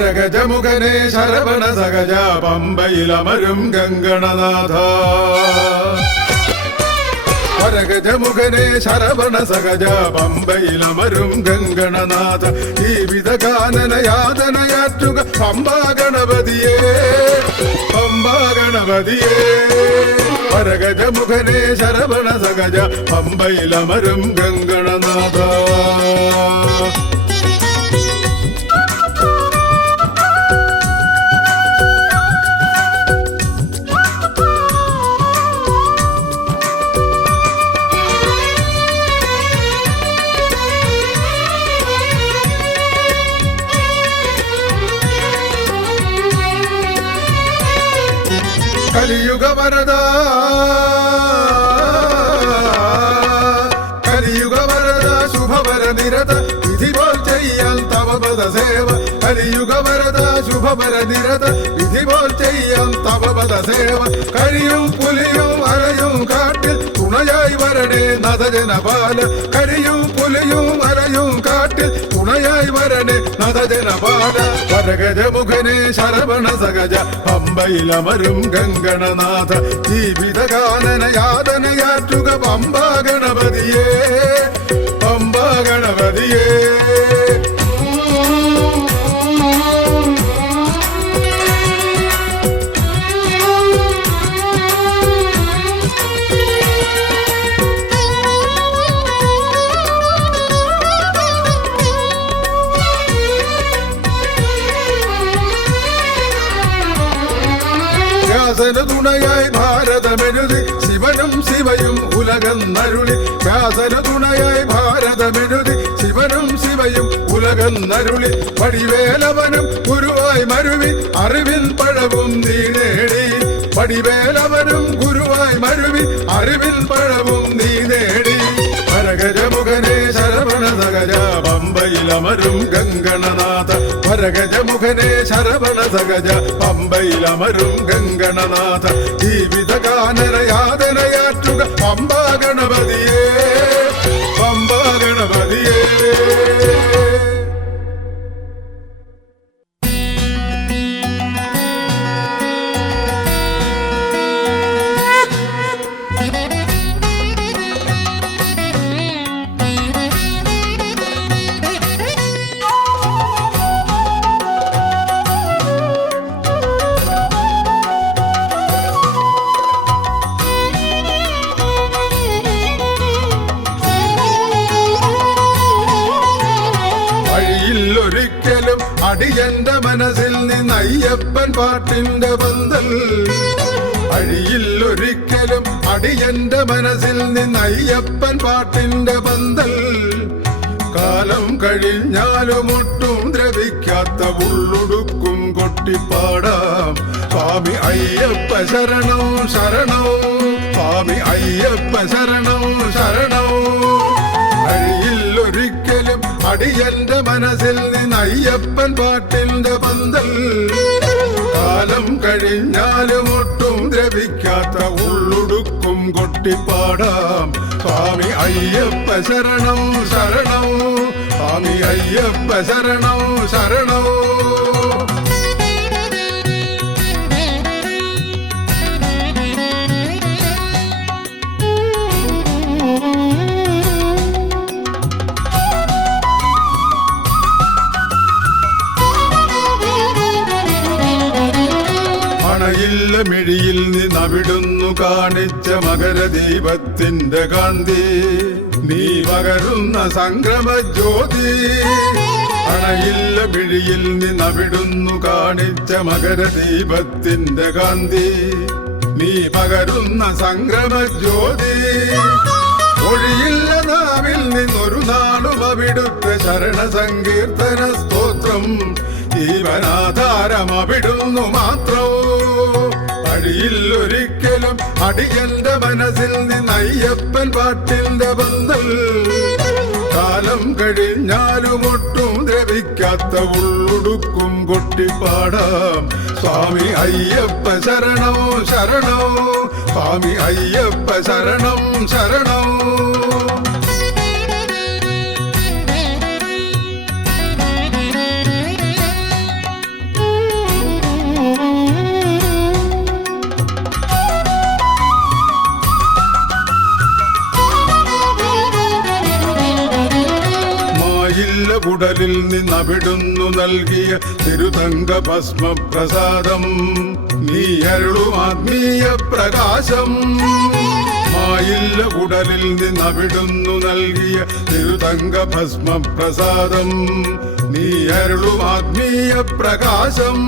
വരഗജമുഖനെ ശരവണ സഹജ പമ്പയിലമരും ഗംഗണനാഥ വരഗജമുഖനെ ശരവണ സഹജ പമ്പയിലമരും ഗംഗണനാഥ ജീവിതഗാനനയാതനയാറ്റുക പമ്പാ ഗണപതിയേ പമ്പാ ഗണപതിയേ വരഗജമുഖനെ ശരവണ സഹജ പമ്പയിലമരും ഗംഗണനാഥ കലിയുഗ വരദ കലിയുഗ വരദ ശുഭവര നിരത വിധി പോൽ ചെയ്യാൻ തവ പദ സേവ കലിയുഗ വരദ ശുഭവര നിരത വിധി പോൽ ചെയ്യാൻ തവ പദ സേവ കരിയും പുലിയും അരയും കാട്ടിൽ തുണയായി വരണേ നദജനപാല കരിയും പുലിയും അരയും കാട്ടിൽ തുണയായി വരണേ നദജനപാല വരഗജമുഖനെ ശരവണ സഹജ പമ്പയിലമരും ഗംഗണനാഥ ജീവിതഗാനനയാതനയാറ്റുക പമ്പാ ഗണപതിയേ പമ്പാ ഗണപതിയേ തുണയായി ഭാരതമെഴുതി ശിവനും ശിവയും ഉലകന്നരുളി വ്യാസന തുണയായി ഭാരതമെഴുതി ശിവനും ശിവയും ഉലകന്നരുളി പടിവേലവനും ഗുരുവായി മരുവി അറിവിൻ പഴവും നീ നേടി പടിവേലവനും ഗുരുവായി മരുവി അറിവിൻ പഴവും നീ നേടി വരഗജമുഖനെ ശരവണ സഹജ പമ്പയിലമരും ഗംഗണനാഥ വരഗജമുഖനെ ശരവണ സഹജ പമ്പയിലമരും ഗംഗണനാഥ ജീവിതഗാനനയാതനയാറ്റുക പമ്പാ ഗണപതിയേ പമ്പാ ഗണപതിയേ ഒരിക്കലും അടിയന്റെ മനസ്സിൽ നിന്ന് അയ്യപ്പൻ പാട്ടിന്റെ പന്തൽ അഴിയില്ലൊരിക്കലും അടിയന്റെ മനസ്സിൽ നിന്ന് അയ്യപ്പൻ പാട്ടിന്റെ പന്തൽ കാലം കഴിഞ്ഞാലും ഒട്ടും ദ്രവിക്കാത്ത ഉള്ളുടുക്കും കൊട്ടിപ്പാടാം സ്വാമി അയ്യപ്പ ശരണം ശരണം സ്വാമി അയ്യപ്പ ശരണം ശരണം അഴിയില്ലൊരിക്കലും അടിയന്റെ മനസ്സിൽ നിന്ന് അയ്യപ്പൻ പാട്ടിന്റെ പന്തൽ കാലം കഴിഞ്ഞാലും ഒട്ടും ദ്രവിക്കാത്ത ഉള്ളുടുക്കും കൊട്ടിപ്പാടാം സ്വാമി അയ്യപ്പ ശരണം ശരണം സ്വാമി അയ്യപ്പ ശരണം ശരണം മിഴിയിൽ നിന്നവിടുന്നു കാണിച്ച മകരദീപത്തിന്റെ കാന്തി നീ പകരുന്ന സംക്രമ ജ്യോതി അണയില്ല മിഴിയിൽ നിന്നവിടുന്നു കാണിച്ച മകരദീപത്തിന്റെ കാന്തി നീ പകരുന്ന സംക്രമ ജ്യോതി ഒഴിയില്ല നാവിൽ നിന്നൊരു നാളും അവിടുത്തെ ശരണ സങ്കീർത്തന സ്തോത്രം ജീവനാധാരം അവിടുന്നു മാത്രം അടിയില്ലൊരിക്കലും അടിയന്റെ മനസ്സിൽ നിന്ന് അയ്യപ്പൻ പാട്ടിന്റെ പന്തൽ കാലം കഴിഞ്ഞാലും ഒട്ടും ദ്രവിക്കാത്ത ഉള്ളുടുക്കും കൊട്ടിപ്പാടാം സ്വാമി അയ്യപ്പ ശരണം ശരണം സ്വാമി അയ്യപ്പ ശരണം ശരണം കുടലിൽ നിന്നവിടുന്നു നൽകിയ തിരുതങ്ക ഭസ്മപ്രസാദം നീ അരുളും ആത്മീയ പ്രകാശം. മായില്ല കുടലിൽ നിന്നവിടുന്നു നൽകിയ തിരുതങ്ക ഭസ്മപ്രസാദം നീ അരുളും ആത്മീയ പ്രകാശം.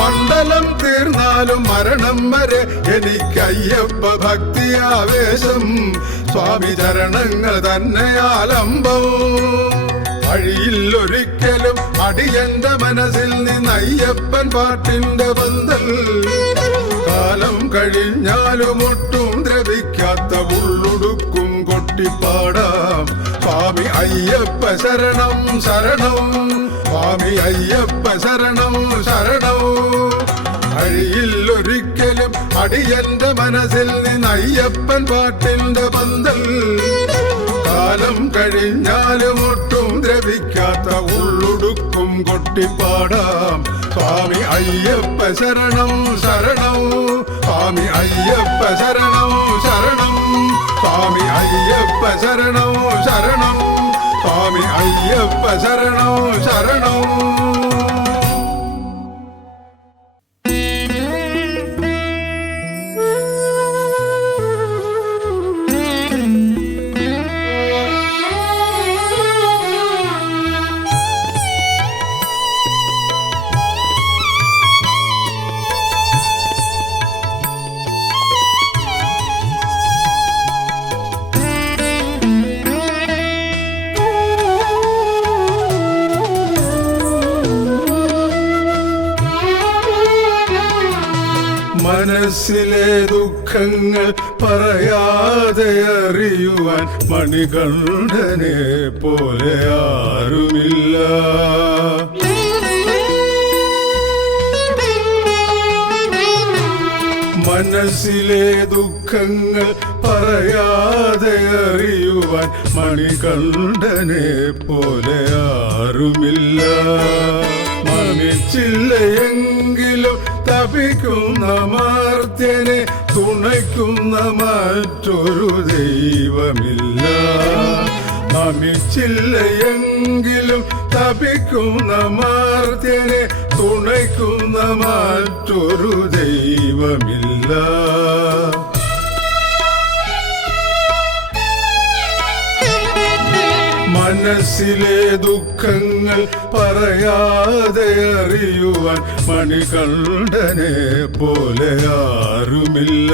മണ്ഡലം തീർന്നാലും മരണം വരെ എനിക്കയ്യപ്പ ഭക്തിയാവേശം. സ്വാമി ചരണങ്ങൾ തന്നെയാലംബം. വഴിയില്ലൊരിക്കലും അടിയന്റെ മനസ്സിൽ നിന്ന് അയ്യപ്പൻ പാട്ടിന്റെ ബന്ധൽ. കാലം കഴിഞ്ഞാലും ഒട്ടും ദ്രവിക്കാത്ത ഉള്ളുടുക്കും കൊട്ടിപ്പാടാം. സ്വാമി അയ്യപ്പ ശരണം ശരണം, സ്വാമി അയ്യപ്പ ശരണം ശരണം. വഴിയില്ലൊരിക്കലും അടിയന്റെ മനസ്സിൽ നിന്ന് അയ്യപ്പൻ പാട്ടിന്റെ ബന്ധൽ. കാലം കഴിഞ്ഞാലും ഒട്ടും ദ്രവിക്കാത്ത ഉള്ളുടുക്കും കൊട്ടിപ്പാടാം. സ്വാമി അയ്യപ്പ ശരണം ശരണം, സ്വാമി അയ്യപ്പ ശരണം ശരണം, സ്വാമി അയ്യപ്പ ശരണം ശരണം, സ്വാമി അയ്യപ്പ ശരണം ശരണം. മനസ്സിലെ ദുഃഖങ്ങൾ പറയാതെ അറിയുവാൻ മണികണ്ഠനെ പോലെ ആരുമില്ല. മനസ്സിലെ ദുഃഖങ്ങൾ പറയാതെ അറിയുവാൻ മണികണ്ഠനെ പോലെ ആരുമില്ല. മമിച്ചില്ലയെങ്കിലും തപിക്കുന്ന മർത്യനെ തുണയ്ക്കുന്ന മറ്റൊരു ദൈവമില്ല. നമിച്ചില്ലയെങ്കിലും തപിക്കുന്ന മർത്യനെ തുണയ്ക്കുന്ന മറ്റൊരു ദൈവമില്ല. മനസ്സിലെ ദുഃഖങ്ങൾ പറയാതെ അറിയുവാൻ മണികണ്ഠനെ പോലെ ആരുമില്ല.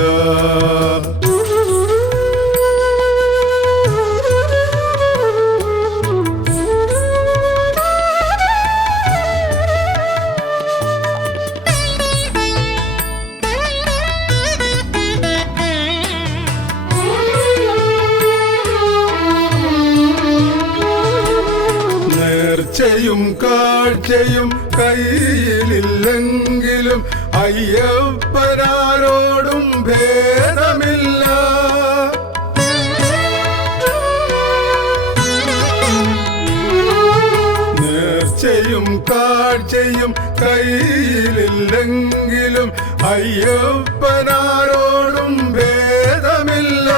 നേർച്ചയും കാഴ്ചയും കയ്യിലില്ലെങ്കിലും അയ്യപ്പനാരോടും ഭേദമില്ല. നേർച്ചയും കാഴ്ചയും കയ്യിലില്ലെങ്കിലും അയ്യപ്പനാരോടും ഭേദമില്ല.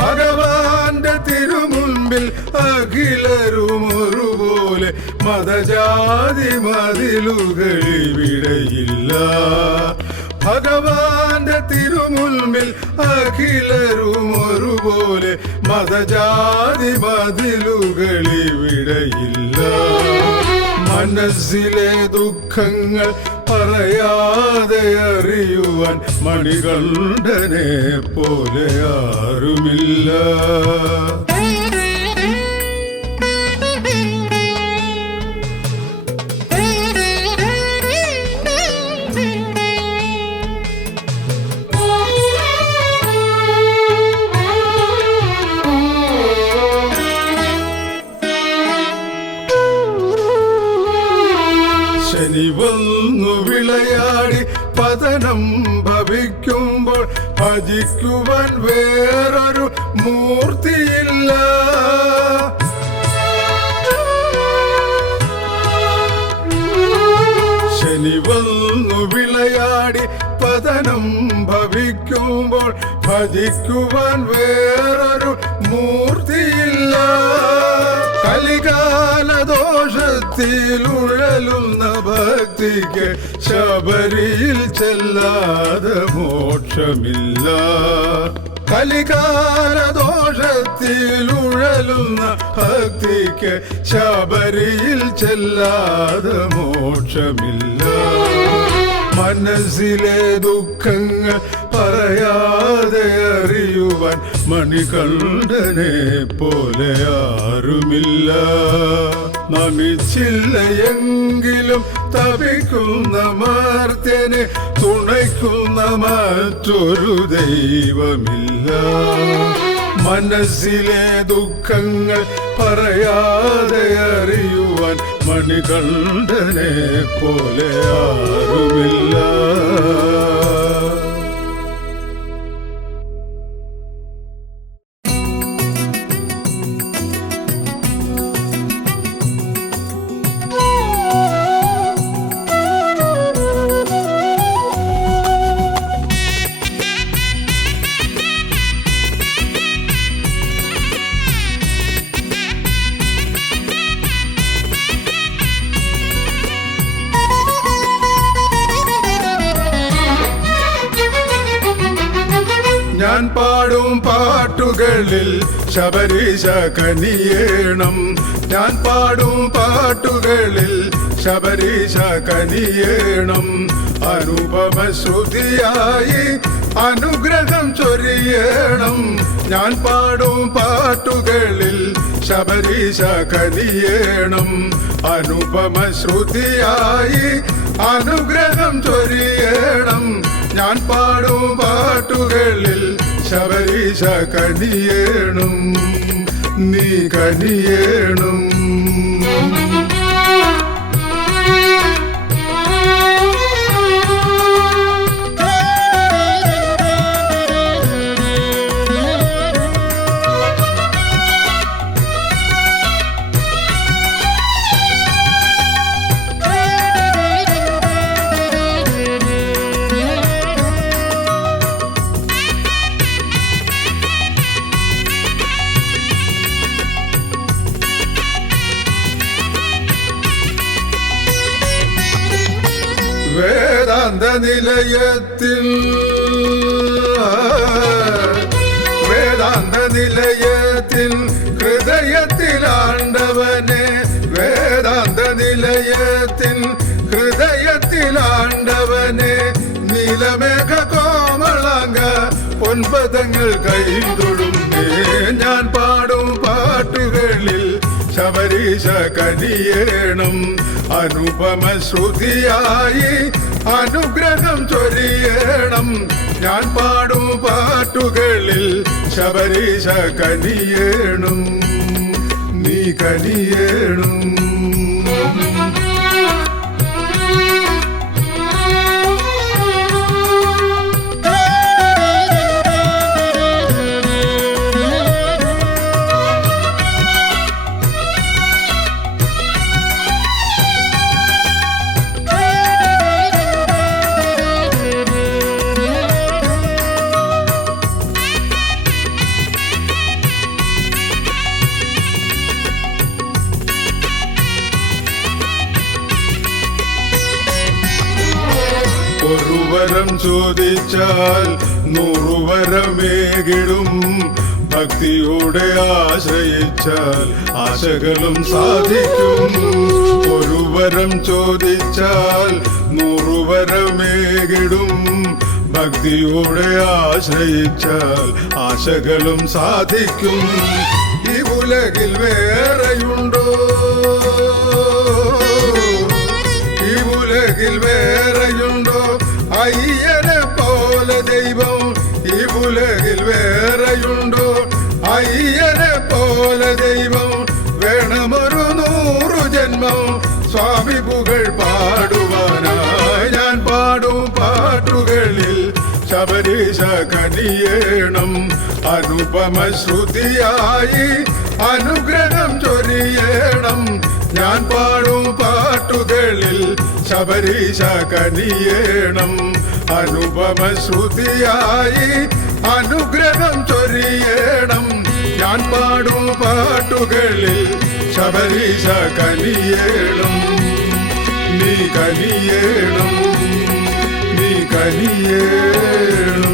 ഭഗവാന്റെ തിരുമുൻപിൽ അഖിലരും ഒരുപോലെ, മതജാതി മതിലുകളിവിടെയില്ല. ഭഗവാന്റെ തിരുമുൻപിൽ അഖിലരും ഒരുപോലെ, മതജാതി മതിലുകളിവിടെയില്ല. മനസ്സിലെ ദുഃഖങ്ങൾ പറയാതെ അറിയുവാൻ മണികണ്ഠനെ പോലെ ആരുമില്ല. ശനി വന്നു വിളയാടി പതനം ഭവിക്കുമ്പോൾ ഭജിക്കുവാൻ വേറൊരു മൂർത്തിയില്ല. ശനി വന്നു വിളയാടി പതനം ഭവിക്കുമ്പോൾ ഭജിക്കുവാൻ വേറൊരു മൂർത്തിയില്ല. കലികാല ദോഷത്തിലുഴലുന്ന ഭക്തിക്ക് ശബരിയിൽ ചെല്ലാതെ മോക്ഷമില്ല. കലികാല ദോഷത്തിലുഴലുന്ന ഭക്തിക്ക് ശബരിയിൽ ചെല്ലാതെ മോക്ഷമില്ല. മനസ്സിലെ ദുഃഖങ്ങൾ പറയാതെ അറിയുവാൻ മണികണ്ഠനെ പോലെ ആരുമില്ല. നമിച്ചില്ല എങ്കിലും തപിക്കുന്ന മർത്യനെ തുണയ്ക്കുന്ന മറ്റൊരു ദൈവമില്ല. മനസ്സിലെ ദുഃഖങ്ങൾ പറയാതെ അറിയുവാൻ മണികണ്ഠനെ പോലെ ആരുമില്ല. ഞാൻ പാടും പാട്ടുകളിൽ ശബരീശ കനിയേണം. ഞാൻ പാടും പാട്ടുകളിൽ ശബരീശ കനിയേണം. അനുപമ ശ്രുതിയായി അനുഗ്രഹം ചൊരിയണം. ഞാൻ പാടും പാട്ടുകളിൽ ശബരീശ കനിയേണം. അനുപമ ശ്രുതിയായി അനുഗ്രഹം ചൊരിയണം. ഞാൻ പാടും പാട്ടുകളിൽ ശബരീശ കനിയേണം. നീ കനിയേണം. വേദാന്ത നിലയത്തിൽ വേദാന്ത നിലയത്തിൽ ഹൃദയത്തിലാണ്ടവനെ. വേദാന്ത നിലയത്തിൽ ഹൃദയത്തിലാണ്ടവനെ. നീലമേഘ കോമളാങ്ക പൊൻപദങ്ങൾ കൈതൊഴുന്നേ. ഞാൻ പാടും പാട്ടുകളിൽ ശബരീശ കനിയേണം. അനുപമ ശ്രുതിയായി അനുഗ്രഹം ചൊരിയണം. ഞാൻ പാടും പാട്ടുകളിൽ ശബരീശ കനിയേണം. നീ കനിയേണം. ഒരു വരം ചോദിച്ചാൽ 100 വരമേകിടും. ഭക്തിയോടെ ആശ്രയിച്ചാൽ ആശകളും സാധിക്കും. ഒരു വരം ചോദിച്ചാൽ 100 വരമേകിടും. ഭക്തിയോടെ ആശ്രയിച്ചാൽ ആശകളും സാധിക്കും. ഈ ഉലകിൽ വേറെയുണ്ടോ? ഈ ഉലകിൽ വേറെയുണ്ടോ അയ്യനെ പോലെ ദൈവം? ഈ ഉലകിൽ വേറെയുണ്ടോ അയ്യനെ പോലെ ദൈവം? വേണമൊരു 100 ജന്മം സ്വാമി പുകൾ പാടുവാനായി. ഞാൻ പാടും പാട്ടുകളിൽ ശബരീശ കനിയേണം. അനുപമ ശ്രുതിയായി അനുഗ്രഹം ചൊരിയണം. ഞാൻ പാടും പാട്ടുകളിൽ ശബരീശ കനിയേണം. അനുപമ ശ്രുതിയായി അനുഗ്രഹം ചൊരിയണം. ഞാൻ പാടും പാട്ടുകളിൽ ശബരീശ കനിയേണം, നീ കനിയേണം, നീ കനിയേണം.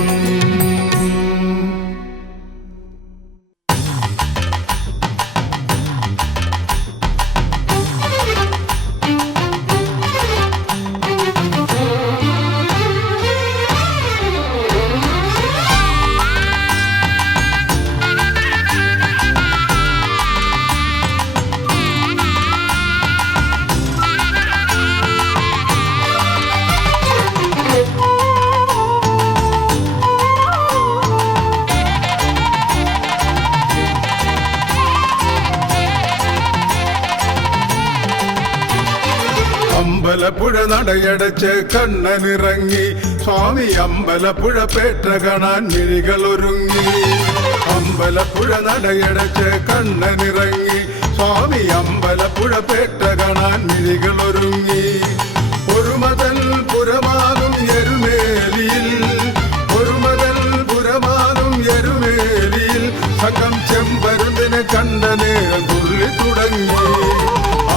അമ്പലപ്പുഴ നടയടച്ച് കണ്ണനിറങ്ങി സ്വാമി, അമ്പലപ്പുഴ പേട്ട കാണാൻ മിഴികളൊരുങ്ങി. അമ്പലപ്പുഴ നടയടച്ച് കണ്ണനിറങ്ങി സ്വാമി, അമ്പലപ്പുഴ പേട്ട കാണാൻ മിഴികളൊരുങ്ങി. ഒരു മതൽ പുരമാകും എരുമേലിയിൽ, ഒരു മതൽ പുരമാകും എരുമേലിയിൽ സംഘം ചെമ്പരുന്തിനെ കണ്ട നേരം തുള്ളി തുടങ്ങി.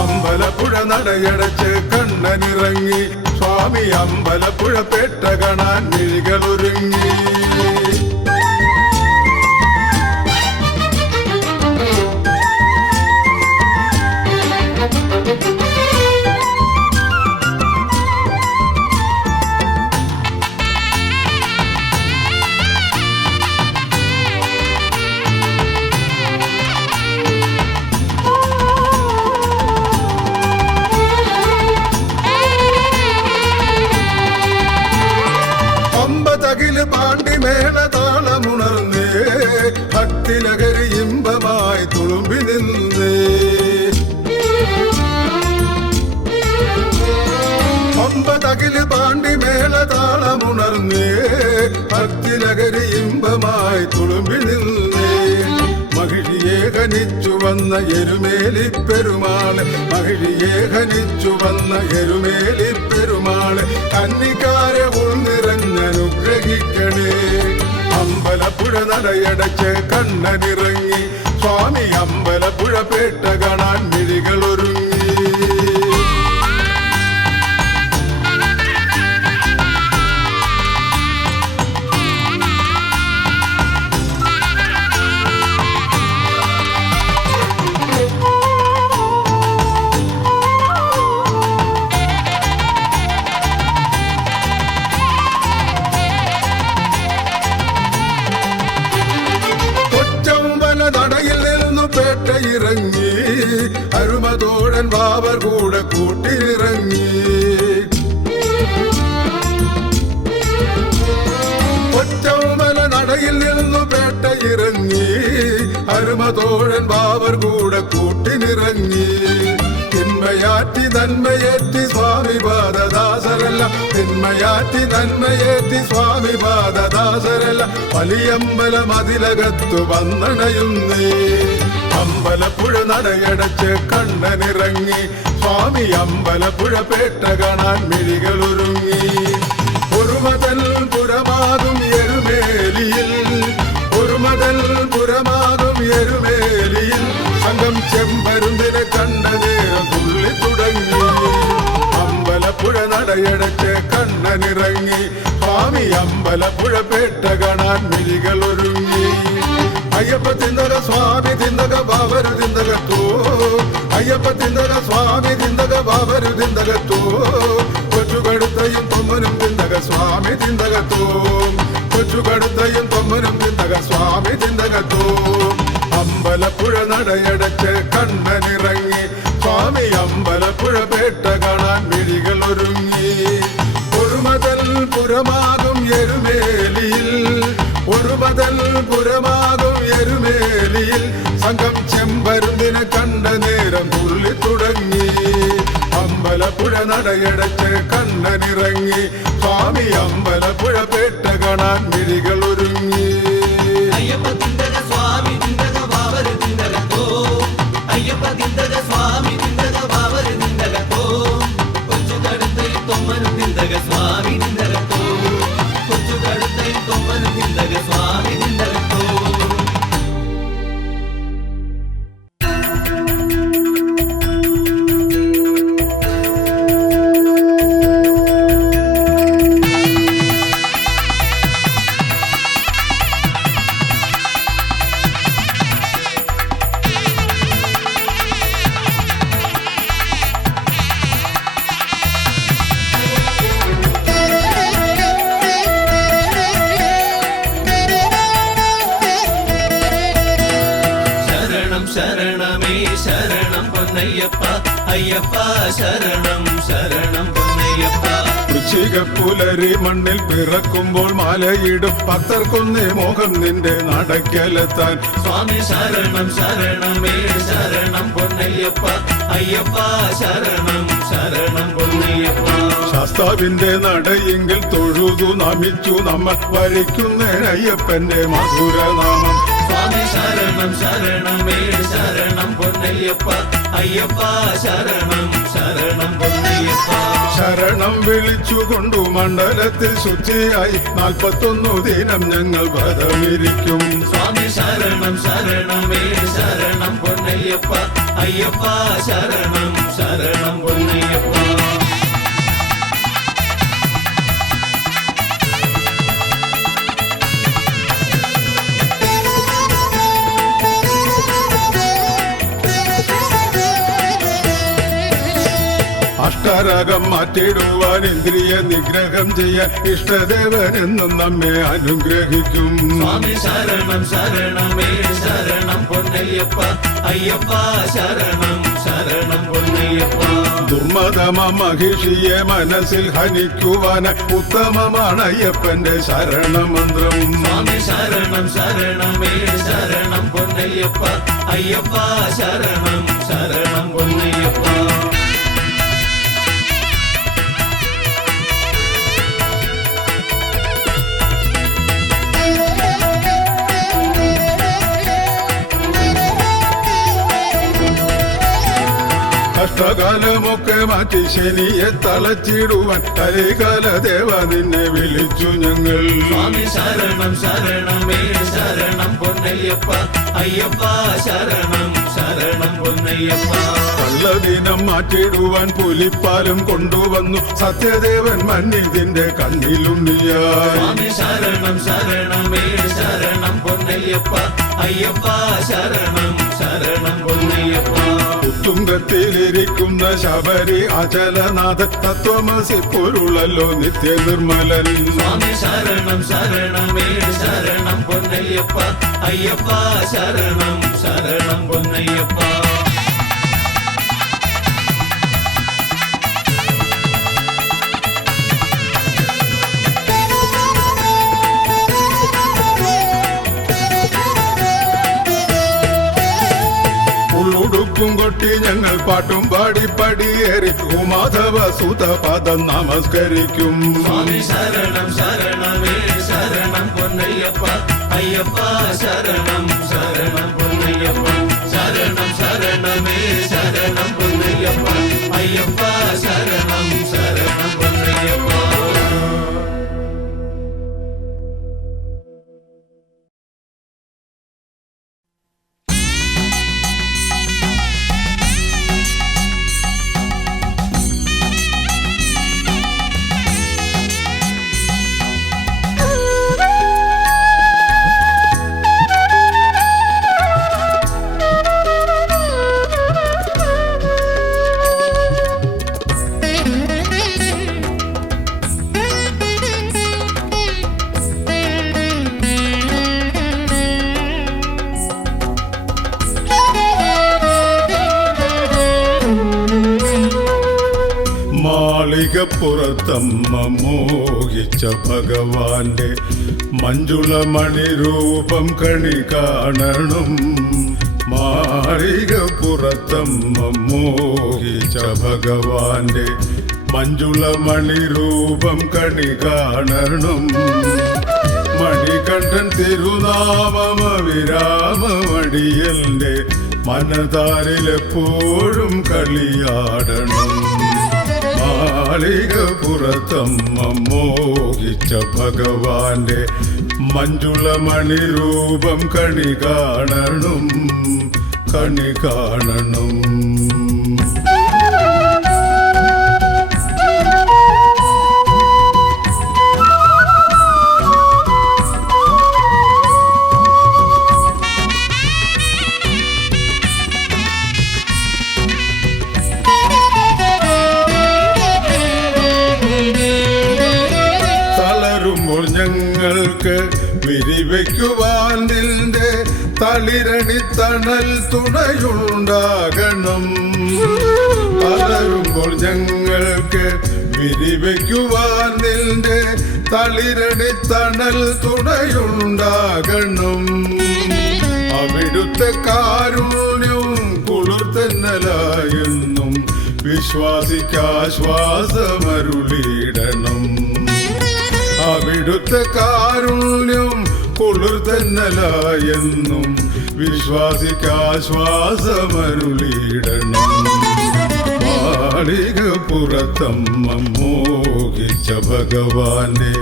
അമ്പലപ്പുഴ നടയടച്ച് കണ്ണനിറങ്ങി സ്വാമി, അമ്പലപ്പുഴ പേട്ട കാണാൻ മിഴികളൊരുങ്ങി. പാണ്ടിമേളതാളമുണർന്നേ ഭക്തിനഗരി ഇമ്പമായി തുളുമ്പി നിന്നേ. ഒമ്പതകില് പാണ്ടിമേളതാളമുണർന്നേ ഭക്തിനഗരി ഇമ്പമായി തുളുമ്പി നിന്നേ. മഹിഴിയെ ഖനിച്ചു വന്ന എരുമേലി പെരുമാള്, മഹിഴിയെ ഖനിച്ചു വന്ന എരുമേലി പെരുമാള് കന്നിക്കാരെ ഉൾനിറഞ്ഞനുഗ്രഹിക്കണേ. അമ്പലപ്പുഴ നടയടച്ച് കണ്ണനിറങ്ങി സ്വാമി, അമ്പലപ്പുഴ പേട്ട കാണാൻ മിഴികളൊരുങ്ങി. ഇറങ്ങി അരുമതോഴൻ ബാബർ കൂടെ കൂട്ടിനിറങ്ങി. ഒറ്റമല നടയിൽ നിന്നു പേട്ട ഇറങ്ങി അരുമതോഴൻ ബാബർ കൂടെ കൂട്ടിനിറങ്ങി. തിന്മയാറ്റി നന്മയേറ്റി സ്വാമി പാദദാസരല്ല, തിന്മയാറ്റി നന്മയേറ്റി സ്വാമി പാദദാസരല്ല വലിയമ്പല മതിലകത്തു വന്നണയുന്നേ. അമ്പലപ്പുഴ നടയടച്ച് കണ്ണനിറങ്ങി സ്വാമി, അമ്പലപ്പുഴ പേട്ട കാണാൻ മിഴികളൊരുങ്ങി. ഒരു മതൽ പുരമാകും എരുമേലിയിൽ, ഒരു മതൽ പുരമാകും എരുമേലിയിൽ സംഘം ചെമ്പരുന്തിനെ കണ്ട നേരം തുള്ളി തുടങ്ങി. അമ്പലപ്പുഴ നടയടച്ച് കണ്ണനിറങ്ങി സ്വാമി, അമ്പലപ്പുഴ പേട്ട കാണാൻ മിഴികളൊരുങ്ങി. അയ്യപ്പ തിന്തക സ്വാമി തിന്തക ബാബരു തിന്തകത്തോ, അയ്യപ്പ തിന്തക സ്വാമി തിന്തക ബാബരു തിന്തകത്തോ. കൊച്ചുകടുത്തയും തൊമ്മനും തിന്തക സ്വാമി തിന്തകത്തോ, കൊച്ചുകടുത്തയും തൊമ്മനും തിന്തക സ്വാമി തിന്തകത്തോ. അമ്പലപ്പുഴ നടയടച്ച് കണ്ണനിറങ്ങി സ്വാമി, അമ്പലപ്പുഴ പേട്ട കാണാൻ മിഴികളൊരുങ്ങി. ഒരു മതൽ പുരമാകും എരുമേലിയിൽ, ഒരു മതൽ പുരമാകും എരുമേലിയിൽ സംഘം ചെമ്പരുന്തിനെ കണ്ട നേരം തുള്ളി തുടങ്ങി. അമ്പലപ്പുഴ നടയടച്ച് കണ്ണനിറങ്ങി സ്വാമി, അമ്പലപ്പുഴ പേട്ട കാണാൻ മിഴികളൊരുങ്ങി. അയ്യപ്പ തിന്തക സ്വാമി തിന്തക ബാബരു തിന്തകത്തോ, അയ്യപ്പ തിന്തക സ്വാമി തിന്തക ബാബരു തിന്തകത്തോ. കൊച്ചുകടുത്തയിൽ തൊമ്മനും തിന്തക സ്വാമി തിന്തകത്തോ, കൊച്ചുകടുത്തയിൽ തൊമ്മനും തിന്തക സ്വാമി തിന്തകത്തോ. ശരണമേ ശരണം പൊന്നയ്യപ്പ അയ്യപ്പ ശരണം ശരണം പൊന്നയ്യപ്പ പുലരി മണ്ണിൽ പിറക്കുമ്പോൾ മാലയിടും ഭക്തർക്കൊന്നേ മോഹം നിന്റെ നടക്കലെത്താൻ സ്വാമി ശരണം ശരണമേ ശരണം പൊന്നയ്യപ്പ അയ്യപ്പ ശരണം ശരണം പൊന്നയ്യപ്പ ശാസ്താവിന്റെ നടയെങ്കിൽ തൊഴുതു നമിച്ചു നമ്മൾ വരിക്കുന്നയ്യപ്പന്റെ മധുരനാമം സ്വാമി ശരണം ശരണമേ ശരണം പൊന്നയ്യപ്പ അയ്യപ്പ ശരണം ശരണം പൊന്നയ്യപ്പ ശരണം വിളിച്ചുകൊണ്ടു മണ്ഡലത്തിൽ ശുചിയായി 41 ദിനം ഞങ്ങൾ വ്രതമിരിക്കും സ്വാമി ശരണം ശരണമേ ശരണം പൊന്നയ്യപ്പ അയ്യപ്പ ശരണം ശരണം പൊന്നയ്യപ്പ അഷ്ടരാഗം മാറ്റിടുവാൻ ഇന്ദ്രിയ നിഗ്രഹം ചെയ്യാൻ ഇഷ്ടദേവൻ എന്നും നമ്മെ അനുഗ്രഹിക്കും സ്വാമി ശരണം ശരണമേ ശരണം പൊന്നയ്യപ്പ അയ്യപ്പ ശരണം ശരണം പൊന്നയ്യപ്പ ദുർമതമ മഹിഷിയെ മനസ്സിൽ ഹനിക്കുവാൻ ഉത്തമമാണ് അയ്യപ്പന്റെ ശരണമന്ത്രം സ്വാമി ശരണം ശരണമേ ശരണം പൊന്നയ്യപ്പ അയ്യപ്പ ശരണം ശരണം പൊന്നയ്യപ്പ കഷ്ടകാലമൊക്കെ മാറ്റി ശനിയെ തളച്ചിടുവാൻ കലികാല ദേവ നിന്നെ വിളിച്ചു ഞങ്ങൾ സ്വാമി ശരണം ശരണമേ ശരണം പൊന്നയ്യപ്പ അയ്യപ്പ ശരണം ശരണം പൊന്നയ്യപ്പ കള്ളദിനം മാറ്റിടുവാൻ പുലിപ്പാലും കൊണ്ടുവന്നു സത്യദേവൻ മന്നിതിന്റെ കണ്ണിലുണ്ണിയായി സ്വാമി ശരണം ശരണമേ ശരണം പൊന്നയ്യപ്പ അയ്യപ്പ ശരണം ശരണം പൊന്നയ്യപ്പ തുങ്കത്തിലിരിക്കുന്ന ശബരി അചലനാഥ തത്വമസി പൊരുളല്ലോ നിത്യ നിർമ്മലൻ സ്വാമി ശരണം ശരണമേ ശരണം പൊന്നയ്യപ്പ അയ്യപ്പ ശരണം ശരണം പൊന്നയ്യപ്പ ഉടുപ്പും കൊട്ടി ഞങ്ങൾ പാട്ടും പാടി പടിയേറി ഉമാധവ സുതപാദം നമസ്കരിക്കും സ്വാമി ശരണം ശരണമേ ശരണം പൊന്നയ്യപ്പ അയ്യപ്പ ശരണം ശരണം പൊന്നയ്യപ്പ ശരണം ശരണമേ ശരണം പൊന്നയ്യപ്പ അയ്യപ്പ ശരണം ശരണം പൊന്നയ്യപ്പ മാളികപ്പുറത്തമ്മ മോഹിച്ച ഭഗവാന്റെ മഞ്ജുളമണിരൂപം കണി കാണണം മാളികപ്പുറത്തമ്മ മോഹിച്ച ഭഗവാന്റെ മഞ്ജുളമണിരൂപം കണി കാണണം മണികണ്ഠൻ തിരുനാമമ വിരാമമടിയന്റെ മനതാരിലെപ്പോഴും കളിയാടണം മാളികപ്പുറത്തമ്മ മോഹിച്ച ഭഗവാന്റെ മഞ്ജുളമണിരൂപം കണി കാണണം കണി കാണണം ഞങ്ങൾക്ക് വിരിവയ്ക്കുവാൻ നിന്റെ തളിരണിത്തണൽ തുണയുണ്ടാകണം. പലരുമ്പോൾ ഞങ്ങൾക്ക് വിരിവയ്ക്കുവാൻ നിന്റെ തളിരണിത്തണൽ തുണയുണ്ടാകണം. അവിടുത്തെ കാരുണ്യവും കുളിർത്തന്നലായെന്നും വിശ്വാസിക്കാശ്വാസമരുളിയിടണം. അവിടുത്തെ കാരുണ്യം കുളിർത്തന്നലായെന്നും വിശ്വാസിക്കാശ്വാസമരുളിയിടണം. മാളികപ്പുറത്തമ്മ മോഹിച്ച ഭഗവാന്റെ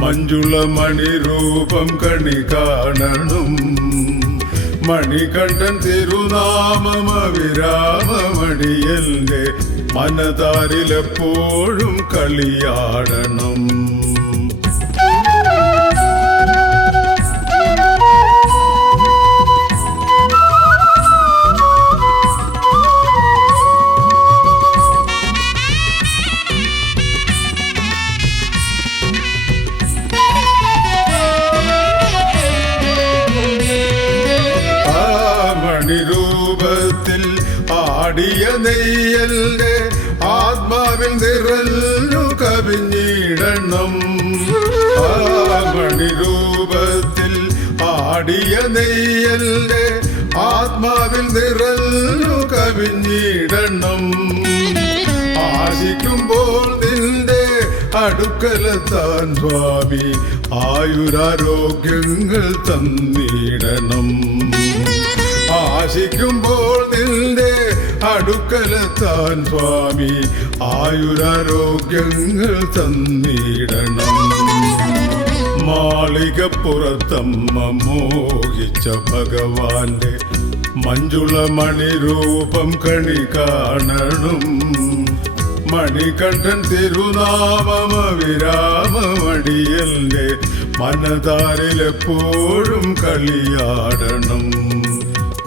മഞ്ജുള മണിരൂപം കണി കാണണം. മണികണ്ഠൻ തിരുനാമവിരാമമണിയന്റെ മനതാരിലെപ്പോഴും കളിയാടണം. രൂപത്തിൽ ആടിയ നെയ്യന്റെ ആത്മാവിൽ നിറഞ്ഞു കവിഞ്ഞിടണം. ആ മണിരൂപത്തിൽ ആടിയ നെയ്യന്റെ ആത്മാവിൽ നിറഞ്ഞു കവിഞ്ഞിടണം. ആശിക്കുമ്പോൾ നിന്റെ അടുക്കലെത്താൻ സ്വാമി ആയുരാരോഗ്യങ്ങൾ തന്നിടണം. ആശിക്കുമ്പോൾ നിന്റെ അടുക്കലെത്താൻ സ്വാമി ആയുരാരോഗ്യങ്ങൾ തന്നിടണം. മാളികപ്പുറത്തമ്മ മോഹിച്ച ഭഗവാന്റെ മഞ്ജുള മണിരൂപം കണി കാണണം. മണികണ്ഠൻ തിരുനാമവിരാമമടിയന്റെ മനതാരിലെപ്പോഴും കളിയാടണം.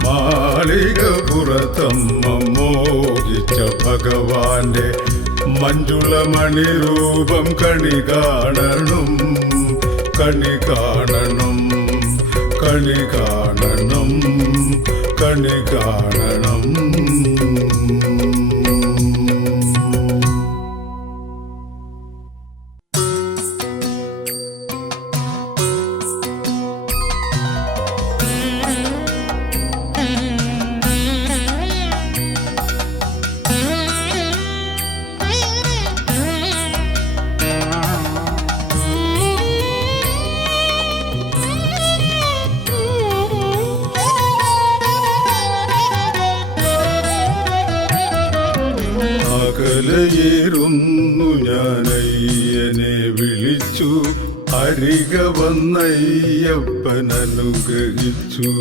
മാളികപ്പുറത്തമ്മ മോഹിച്ച ഭഗവാന്റെ മഞ്ജുള മണിരൂപം കണി കാണണം. കണി കാണണം, കണി കാണണം, കണി കാണണം. അകലയേറുന്നു ഞാനയ്യനെ വിളിച്ചു, അരിക വന്നയ്യപ്പൻ അനുഗ്രഹിച്ചു.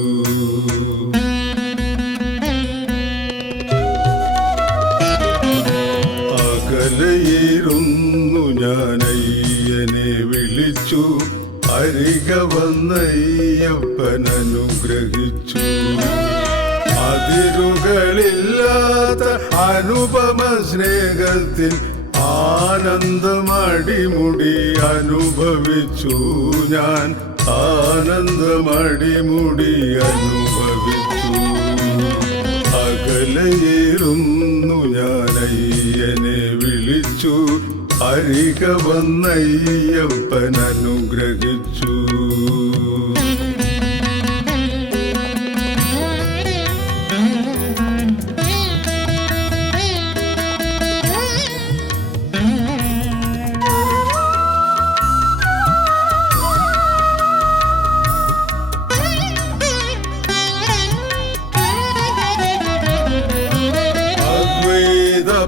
അകലയേറുന്നു ഞാനയ്യനെ വിളിച്ചു, അരിക വന്നയ്യപ്പൻ അനുഗ്രഹിച്ചു. അതിരുകളില്ലാത്ത അനുപമ സ്നേഹത്തിൽ ആനന്ദമടിമുടി അനുഭവിച്ചു ഞാൻ. ആനന്ദമടിമുടി അനുഭവിച്ചു. അകലയേറുന്നു ഞാനയ്യനെ വിളിച്ചു, അരിക വന്നയ്യപ്പൻ അനുഗ്രഹിച്ചു.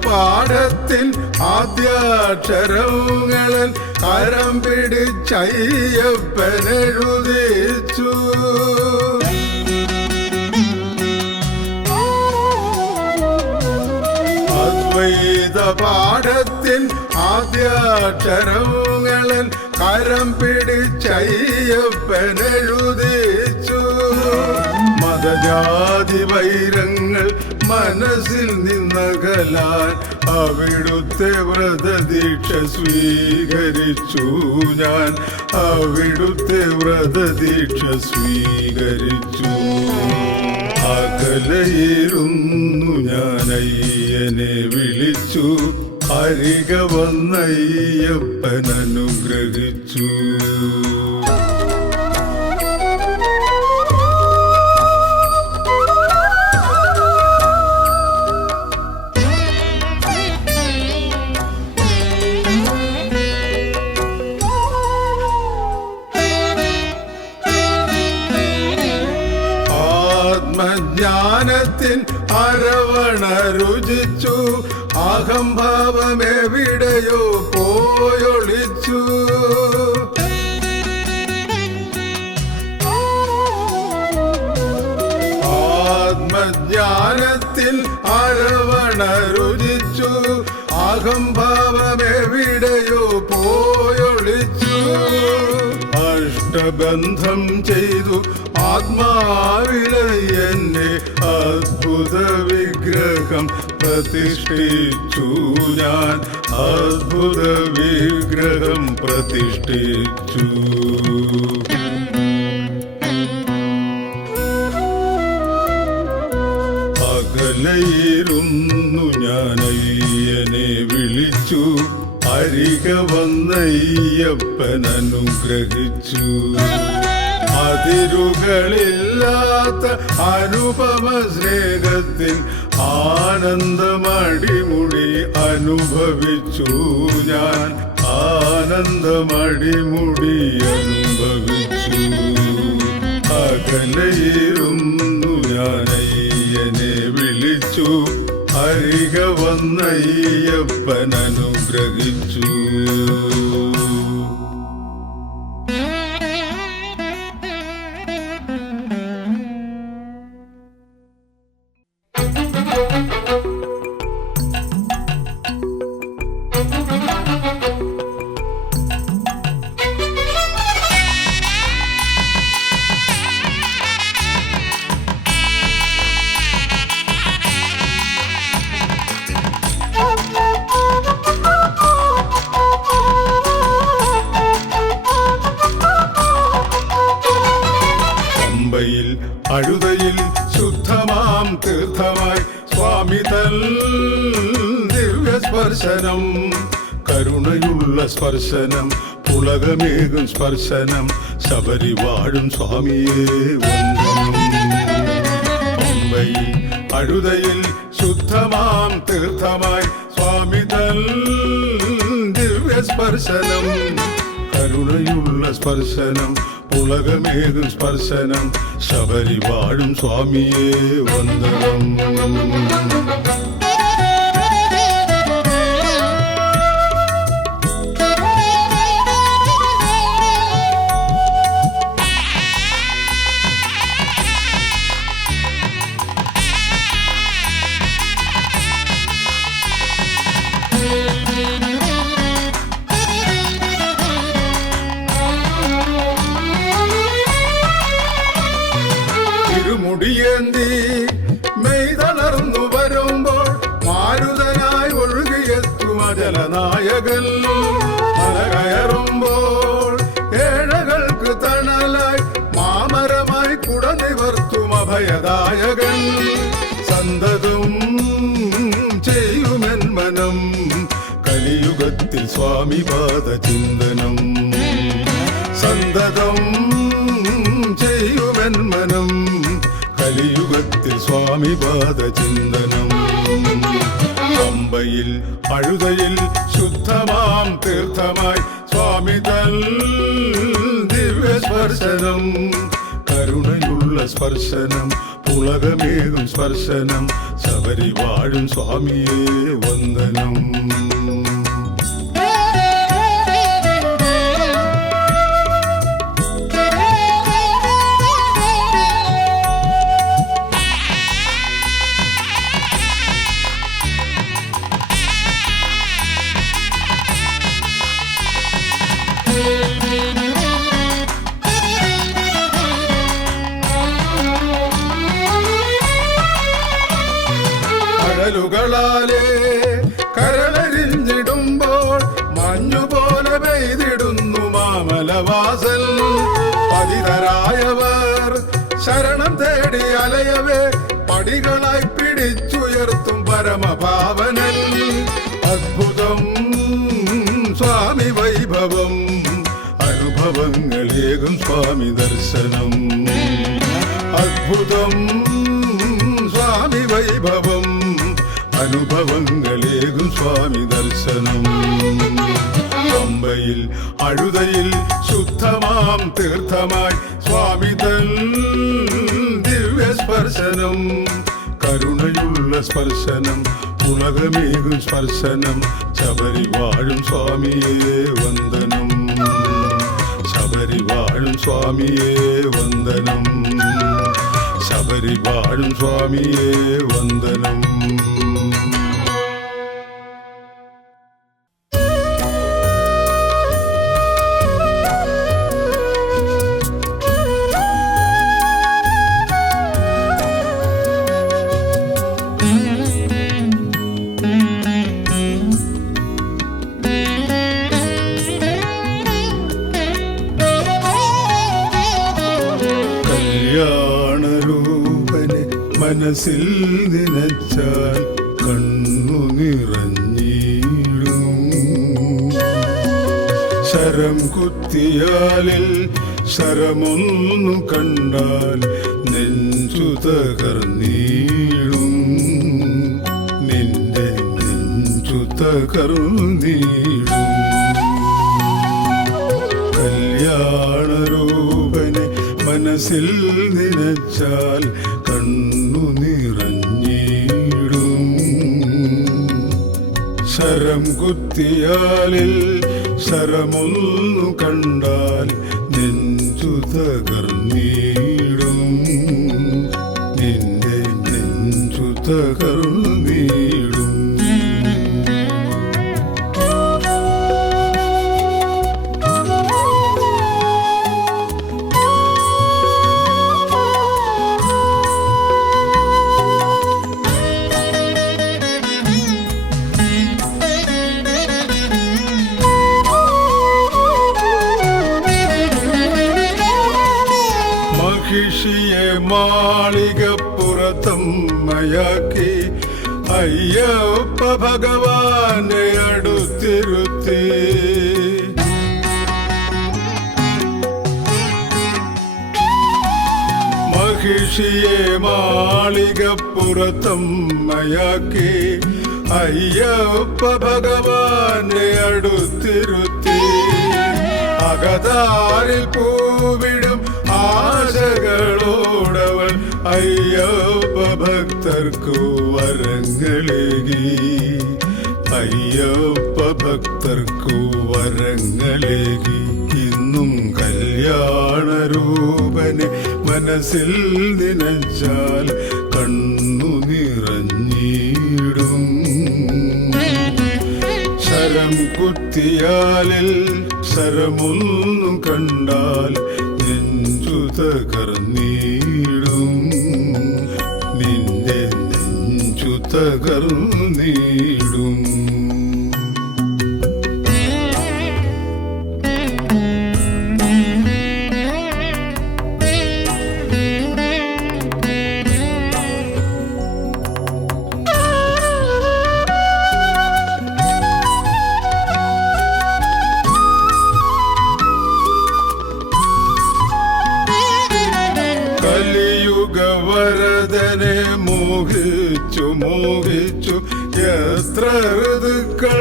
പാഠത്തിൽ ആദ്യാക്ഷരങ്ങളിൽ കരം പിടിച്ചയ്യപ്പനെഴുതിച്ചു. അദ്വൈത പാഠത്തിൽ ആദ്യാക്ഷരങ്ങളിൽ കരം പിടിച്ചയ്യപ്പനെഴുതിച്ചു. മതജാതി വൈരങ്ങൾ മനസ്സിൽ നിന്നകലാൻ അവിടുത്തെ വ്രതദീക്ഷ സ്വീകരിച്ചു ഞാൻ, അവിടുത്തെ വ്രതദീക്ഷ സ്വീകരിച്ചു. അകലയിരുന്നു ഞാൻ അയ്യനെ വിളിച്ചു, അരിക വന്നയ്യപ്പൻ അനുഗ്രഹിച്ചു. ആത്മജ്ഞാനത്തിൻ അരവണ രുചിച്ചു, അഹംഭാവമെവിടെയോ പോയൊളിച്ചു. ആത്മജ്ഞാനത്തിൽ അരവണ രുചിച്ചു, അഹംഭാവമെവിടെയോ പോയൊളിച്ചു. അഷ്ടബന്ധം ചെയ്തു ആത്മാവിലെ എന്നെ അദ്ഭുത വിഗ്രഹം പ്രതിഷ്ഠിച്ചു ഞാൻ, അദ്ഭുത വിഗ്രഹം പ്രതിഷ്ഠിച്ചു. അകലയിരുന്നു ഞാൻ അയ്യനെ വിളിച്ചു, അരിക വന്നയ്യപ്പൻ അനുഗ്രഹിച്ചു. അതിരുകളില്ലാത്ത അനുപമ സ്നേഹത്തിൽ ആനന്ദമടിമുടി അനുഭവിച്ചു ഞാൻ, ആനന്ദമടിമുടി അനുഭവിച്ചു. അകലയിരുന്നു ഞാൻ അയ്യനെ വിളിച്ചു, അരിക വന്നയ്യപ്പൻ അനുഗ്രഹിച്ചു. അഴുതയിൽ ശുദ്ധമാം തീർത്ഥമായി സ്വാമി തൽ ദിവ്യസ്പർശനം, കരുണയുള്ള സ്പർശനം, പുളകമേകും സ്പർശനം, ശബരി വാഴും സ്വാമിയെ വന്ദനം. പമ്പയിൽ അഴുതയിൽ ശുദ്ധമാം തീർത്ഥമായി സ്വാമി തൽ ദിവ്യസ്പർശനം, കരുണയുള്ള സ്പർശനം, പുളകമേകും സ്പർശനം, ശബരി വാഴും സ്വാമിയെ വന്ദനം. മുടിയേന്തി മെയ്തളർന്നു വരുമ്പോൾ മാരുതനായി ഒഴുകിയെത്തും അജലനായകൻ, മലകയറുമ്പോൾ ഏഴകൾക്ക് തണലായി മാമരമായി കുടനിവർത്തും അഭയദായകൻ. സന്തതം ചെയ്യുമെൻ മനം കലിയുഗത്തിൽ സ്വാമി പാദചിന്തനം, സന്തതം ചെയ്യുമെൻ മനം കലിയുഗത്തിൽ സ്വാമി പാദചിന്തനം. പമ്പയിൽ അഴുതയിൽ ശുദ്ധമാം തീർത്ഥമായി സ്വാമി തൽ ദിവ്യസ്പർശനം, കരുണയുള്ള സ്പർശനം, പുളകമേകും സ്പർശനം, ശബരി വാഴും സ്വാമിയെ വന്ദനം. കനലുകളാലേ കരളരിഞ്ഞിടുമ്പോൾ മഞ്ഞുപോലെ പെയ്തിടുന്നു മാമലവാസൽ. പതിതരായവർ ശരണം തേടി അലയവേ പടികളായി പിടിച്ചുയർത്തും പരമപാവനൻ. അദ്ഭുതം സ്വാമി വൈഭവം അനുഭവങ്ങളേകും സ്വാമി ദർശനം. അദ്ഭുതം സ്വാമി വൈഭവം അനുഭവങ്ങളേകും സ്വാമി ദർശനം. പമ്പയിൽ അഴുതയിൽ ശുദ്ധമാം തീർത്ഥമായി സ്വാമി തൻ ദിവ്യസ്പർശനം. കരുണയുള്ള സ്പർശനം ഉലകമേകും സ്പർശനം. ശബരി വാഴും സ്വാമിയേ വന്ദനം. ശബരി വാഴും സ്വാമിയേ വന്ദനം. ശബരി വാഴും സ്വാമിയേ വന്ദനം. മനസ്സിൽ നനച്ചാൽ കണ്ണു നിറഞ്ഞിടും. ശരം കുത്തിയാലിൽ ശരമൊന്നു കണ്ടാൽ നെഞ്ചു തകർന്നീടും. നിന്റെ നെഞ്ചു തകർന്നീടും. കല്യാണരൂപനെ മനസ്സിൽ നനച്ചാൽ കണ്ണു നിറഞ്ഞിടും. ശരം കുത്തിയാലിൽ ശരമൊന്നു കണ്ടാൽ നെഞ്ചു തകർന്നീടും. നിന്റെ നെഞ്ചു തകർന്നീടും. മഹിഷിയെ മാളികപ്പുറത്തമ്മയാക്കി അയ്യപ്പ ഭഗവാനെ അടുത്തിരുത്തി. മഹിഷിയെ മാളികപ്പുറത്തമ്മയാക്കി അയ്യപ്പ ഭഗവാനെ അടുത്തിരുത്തി. അകതാരിൽ പൂവിടും ആശകളോടവൾ അയ്യപ്പ ഭക്തർക്കു വരങ്ങളേകി. അയ്യപ്പ ഭക്തർക്കു വരങ്ങളേകി. ഇന്നും കല്യാണരൂപനെ മനസ്സിൽ നനച്ചാൽ കണ്ണു നിറഞ്ഞിടും. ശരം കുത്തിയാലിൽ ശരമൊന്നു കണ്ടാൽ നെഞ്ചു തകർന്നീടും. നിന്റെ നെഞ്ചു തകർന്നീടും. കലിയുഗവരദനെ മോഹിച്ചു മോഹിച്ചു എത്ര ഋതുക്കൾ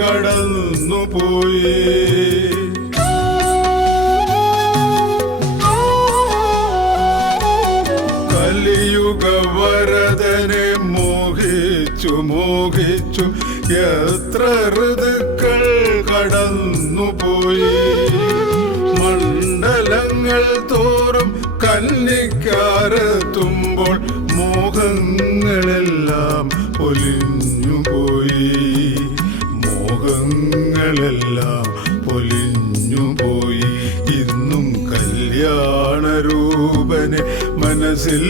കടന്നുപോയി. കലിയുഗവരദനെ മോഹിച്ചു മോഹിച്ചു എത്ര ഋതുക്കൾ കടന്നുപോയി. മണ്ഡലങ്ങൾ തോറും കന്നിക്കാരെത്തുമ്പോൾ മോഹങ്ങളെല്ലാം പൊലിഞ്ഞുപോയി. മോഹങ്ങളെല്ലാം പൊലിഞ്ഞുപോയി. ഇന്നും കല്യാണരൂപനെ മനസ്സിൽ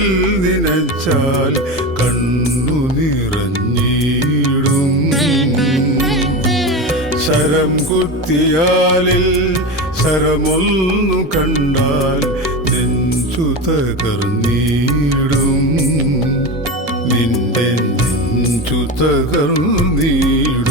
നനച്ചാൽ കണ്ണു നിറഞ്ഞി ശരം കുത്തിയാലിൽ ശരമൊന്നു കണ്ടാൽ നെഞ്ചു തകർന്നീടും നിന്റെ നെഞ്ചു തകർന്നീടും